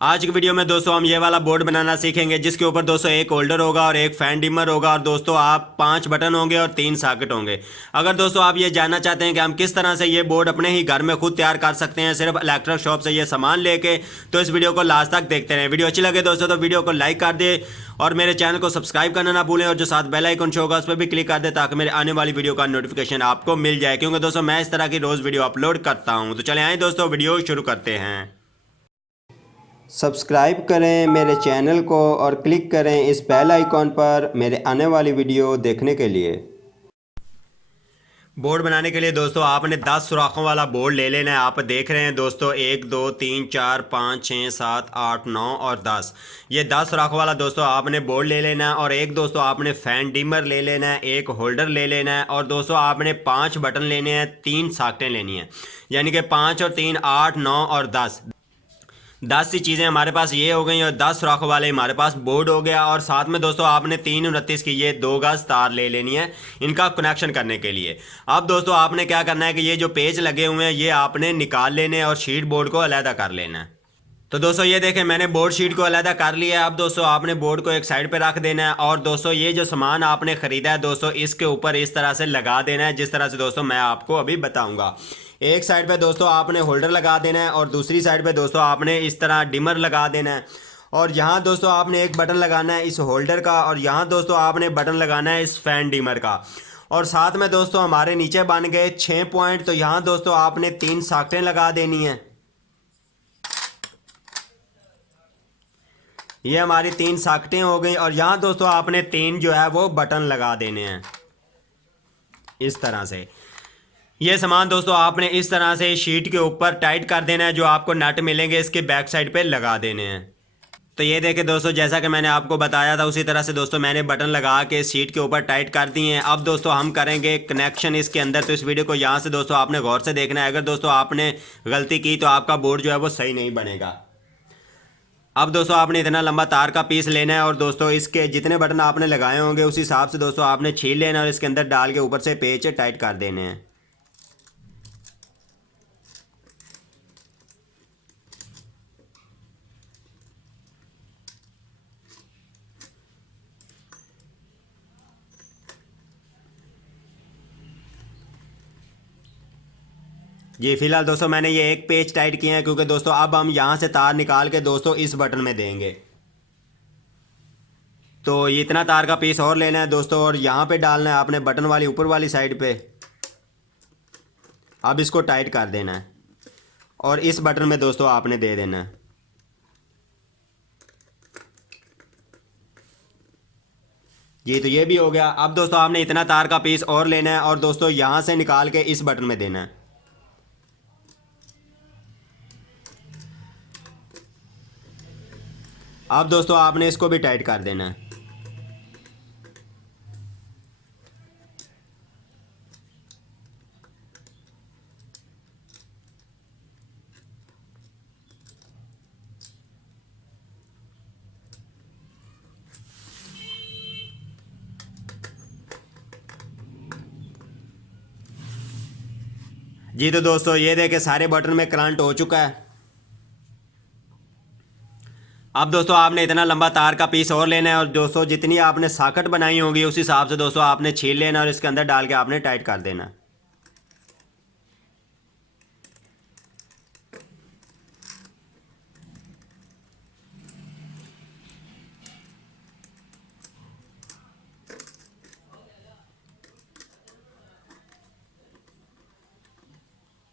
आज की वीडियो में दोस्तों हम ये वाला बोर्ड बनाना सीखेंगे जिसके ऊपर दोस्तों एक होल्डर होगा और एक फैन डिमर होगा और दोस्तों आप 5 बटन होंगे और 3 सॉकेट होंगे। अगर दोस्तों आप ये जानना चाहते हैं कि हम किस तरह से ये बोर्ड अपने ही घर में खुद तैयार कर सकते हैं सिर्फ इलेक्ट्रिक शॉप से ये सामान लेके, तो इस वीडियो को लास्ट तक देखते रहें। वीडियो अच्छी लगे दोस्तों तो वीडियो को लाइक कर दे और मेरे चैनल को सब्सक्राइब करना ना भूलें और जो साथ बेल आइकन शो होगा उस पर भी क्लिक कर दे ताकि मेरे आने वाली वीडियो का नोटिफिकेशन आपको मिल जाए, क्योंकि दोस्तों मैं इस तरह की रोज़ वीडियो अपलोड करता हूँ। तो चले आए दोस्तों वीडियो शुरू करते हैं। सब्सक्राइब करें मेरे चैनल को और क्लिक करें इस बेल आइकॉन पर मेरे आने वाली वीडियो देखने के लिए। बोर्ड बनाने के लिए दोस्तों आपने 10 सुराखों वाला बोर्ड ले लेना है। आप देख रहे हैं दोस्तों 1 2 3 4 5 6 7 8 9 और 10, ये 10 सुराखों वाला दोस्तों आपने बोर्ड ले लेना है। और एक दोस्तों आपने फैन डिमर ले लेना है, एक होल्डर ले लेना है और दोस्तों आपने 5 बटन लेने हैं, 3 सॉकेटें लेनी है, यानी कि 5 और 3 8 9 और 10 सी चीज़ें हमारे पास ये हो गई और 10 सुराखों वाले हमारे पास बोर्ड हो गया। और साथ में दोस्तों आपने 3 29 की ये 2 गज तार ले लेनी है इनका कनेक्शन करने के लिए। अब दोस्तों आपने क्या करना है कि ये जो पेज लगे हुए हैं ये आपने निकाल लेने और शीट बोर्ड को अलहदा कर लेना है। तो दोस्तों ये देखें मैंने बोर्ड शीट को अलहदा कर लिया है। अब दोस्तों आपने बोर्ड को एक साइड पे रख देना है और दोस्तों ये जो सामान आपने ख़रीदा है दोस्तों इसके ऊपर इस तरह से लगा देना है, जिस तरह से दोस्तों मैं आपको अभी बताऊंगा। एक साइड पे दोस्तों आपने होल्डर लगा देना है और दूसरी साइड पे दोस्तों आपने इस तरह डिमर लगा देना है। और यहाँ दोस्तों आपने एक बटन लगाना है इस होल्डर का और यहाँ दोस्तों आपने बटन लगाना है इस फैन डिमर का। और साथ में दोस्तों हमारे नीचे बन गए 6 पॉइंट, तो यहाँ दोस्तों आपने 3 सॉकेटें लगा देनी है। ये हमारी 3 सॉकेटें हो गई और यहाँ दोस्तों आपने 3 जो है वो बटन लगा देने हैं इस तरह से। ये सामान दोस्तों आपने इस तरह से शीट के ऊपर टाइट कर देना है, जो आपको नट मिलेंगे इसके बैक साइड पे लगा देने हैं। तो ये देखें दोस्तों जैसा कि मैंने आपको बताया था उसी तरह से दोस्तों मैंने बटन लगा के शीट के ऊपर टाइट कर दिए हैं। अब दोस्तों हम करेंगे कनेक्शन इसके अंदर, तो इस वीडियो को यहाँ से दोस्तों आपने गौर से देखना है। अगर दोस्तों आपने गलती की तो आपका बोर्ड जो है वो सही नहीं बनेगा। अब दोस्तों आपने इतना लंबा तार का पीस लेना है और दोस्तों इसके जितने बटन आपने लगाए होंगे उस हिसाब से दोस्तों आपने छील लेना और इसके अंदर डाल के ऊपर से पेच टाइट कर देने हैं। जी फिलहाल दोस्तों मैंने ये एक पेच टाइट किया है, क्योंकि दोस्तों अब हम यहाँ से तार निकाल के दोस्तों इस बटन में देंगे। तो ये इतना तार का पीस और लेना है दोस्तों और यहाँ पे डालना है आपने बटन वाली ऊपर वाली साइड पे। अब इसको टाइट कर देना है और इस बटन में दोस्तों आपने दे देना है। जी तो ये भी हो गया। अब दोस्तों आपने इतना तार का पीस और लेना है और दोस्तों यहाँ से निकाल के इस बटन में देना है। अब दोस्तों आपने इसको भी टाइट कर देना है। जी तो दोस्तों ये देखे सारे बटन में करंट हो चुका है। अब दोस्तों आपने इतना लंबा तार का पीस और लेना है और दोस्तों जितनी आपने सॉकेट बनाई होगी उस हिसाब से दोस्तों आपने छील लेना और इसके अंदर डाल के आपने टाइट कर देना।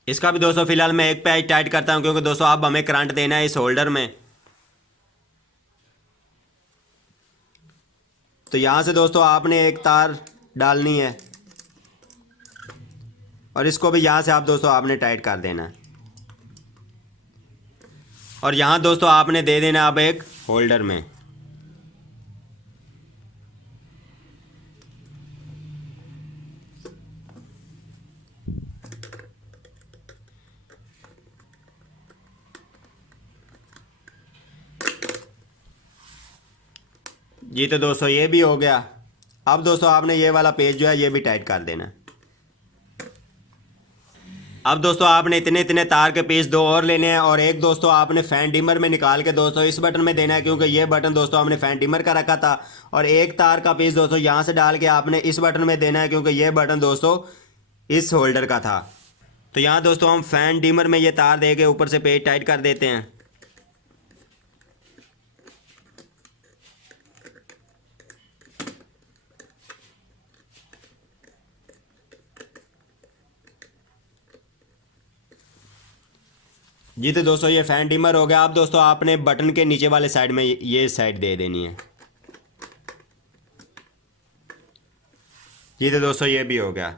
इसका भी दोस्तों फिलहाल मैं एक पैच टाइट करता हूं, क्योंकि दोस्तों अब हमें करंट देना है इस होल्डर में। तो यहाँ से दोस्तों आपने एक तार डालनी है और इसको भी यहाँ से आप दोस्तों आपने टाइट कर देना है। और यहाँ दोस्तों आपने दे देना अब एक होल्डर में। जी तो दोस्तों ये भी हो गया। अब दोस्तों आपने ये वाला पेज जो है ये भी टाइट कर देना। अब दोस्तों आपने इतने इतने तार के पीस दो और लेने हैं और एक दोस्तों आपने फ़ैन डिमर में निकाल के दोस्तों इस बटन में देना है, क्योंकि ये बटन दोस्तों हमने फ़ैन डिमर का रखा था। और एक तार का पीस दोस्तों यहाँ से डाल के आपने इस बटन में देना है, क्योंकि ये बटन दोस्तों इस होल्डर का था। तो यहाँ दोस्तों हम फ़ैन डिमर में ये तार दे के ऊपर से पेज टाइट कर देते हैं। जी तो दोस्तों ये फ़ैन डिमर हो गया। अब दोस्तों आपने बटन के नीचे वाले साइड में ये साइड दे देनी है। जी तो दोस्तों ये भी हो गया।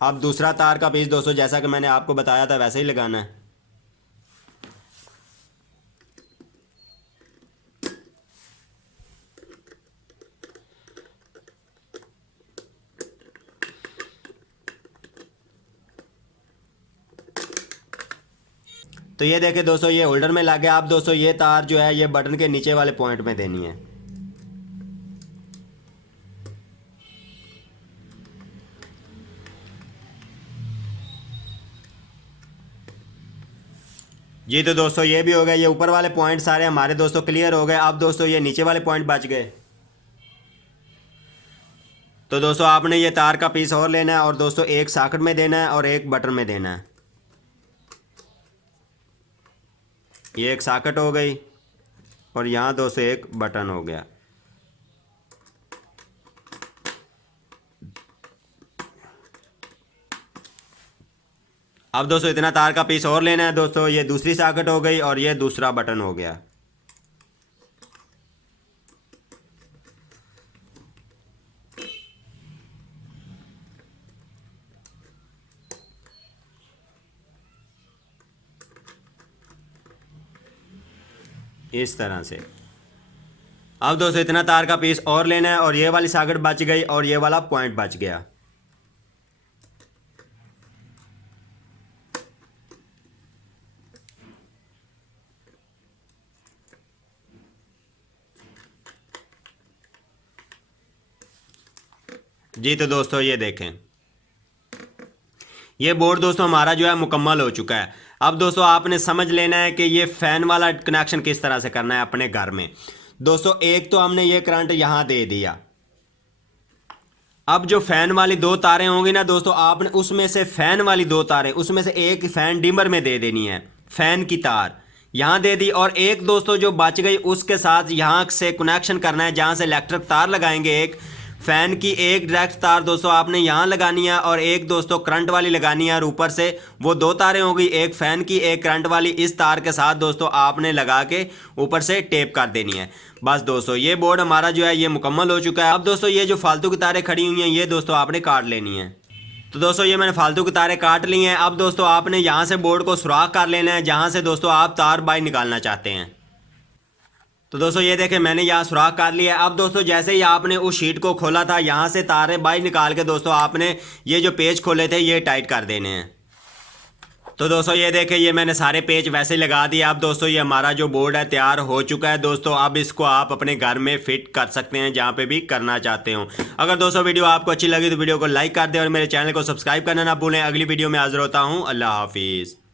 अब दूसरा तार का पीस दोस्तों जैसा कि मैंने आपको बताया था वैसे ही लगाना है। तो ये देखें दोस्तों ये होल्डर में लग गया। अब दोस्तों ये तार जो है ये बटन के नीचे वाले पॉइंट में देनी है। जी तो दोस्तों ये भी हो गया। ये ऊपर वाले पॉइंट सारे हमारे दोस्तों क्लियर हो गए। अब दोस्तों ये नीचे वाले पॉइंट बच गए। तो दोस्तों आपने ये तार का पीस और लेना है और दोस्तों एक सॉकेट में देना है और एक बटन में देना है। ये एक सॉकेट हो गई और यहाँ दोस्तों एक बटन हो गया। अब दोस्तों इतना तार का पीस और लेना है दोस्तों। ये दूसरी सॉकेट हो गई और ये दूसरा बटन हो गया। इस तरह से। अब दोस्तों इतना तार का पीस और लेना है और ये वाली सॉकेट बच गई और ये वाला पॉइंट बच गया। जी तो दोस्तों ये देखें ये बोर्ड दोस्तों हमारा जो है मुकम्मल हो चुका है। अब दोस्तों आपने समझ लेना है कि ये फ़ैन वाला कनेक्शन किस तरह से करना है अपने घर में। दोस्तों एक तो हमने ये करंट यहाँ दे दिया। अब जो फ़ैन वाली दो तारें होंगी ना दोस्तों, आपने उसमें से फ़ैन वाली दो तारें उसमें से एक फ़ैन डिमर में दे देनी है। फ़ैन की तार यहाँ दे दी और एक दोस्तों जो बच गई उसके साथ यहाँ से कनेक्शन करना है, जहाँ से इलेक्ट्रिक तार लगाएंगे। एक फ़ैन की एक डायरेक्ट तार दोस्तों आपने यहाँ लगानी है और एक दोस्तों करंट वाली लगानी है। और ऊपर से वो दो तारें हो गई, एक फ़ैन की एक करंट वाली। इस तार के साथ दोस्तों आपने लगा के ऊपर से टेप कर देनी है। बस दोस्तों ये बोर्ड हमारा जो है ये मुकम्मल हो चुका है। अब दोस्तों ये जो फालतू की तारें खड़ी हुई हैं ये दोस्तों आपने काट लेनी है। तो दोस्तों ये मैंने फालतू की तारें काट ली हैं। अब दोस्तों आपने यहाँ से बोर्ड को सुराख कर लेना है जहाँ से दोस्तों आप तार बाहर निकालना चाहते हैं। तो दोस्तों ये देखें मैंने यहाँ सुराख कर लिया है। अब दोस्तों जैसे ही आपने उस शीट को खोला था यहाँ से तारें बाहर निकाल के दोस्तों आपने ये जो पेज खोले थे ये टाइट कर देने हैं। तो दोस्तों ये देखें ये मैंने सारे पेज वैसे लगा दिए। अब दोस्तों ये हमारा जो बोर्ड है तैयार हो चुका है दोस्तों। अब इसको आप अपने घर में फिट कर सकते हैं जहाँ पे भी करना चाहते हो। अगर दोस्तों वीडियो आपको अच्छी लगी तो वीडियो को लाइक कर दें और मेरे चैनल को सब्सक्राइब करना ना भूलें। अगली वीडियो में हाजिर होता हूँ। अल्लाह हाफिज़।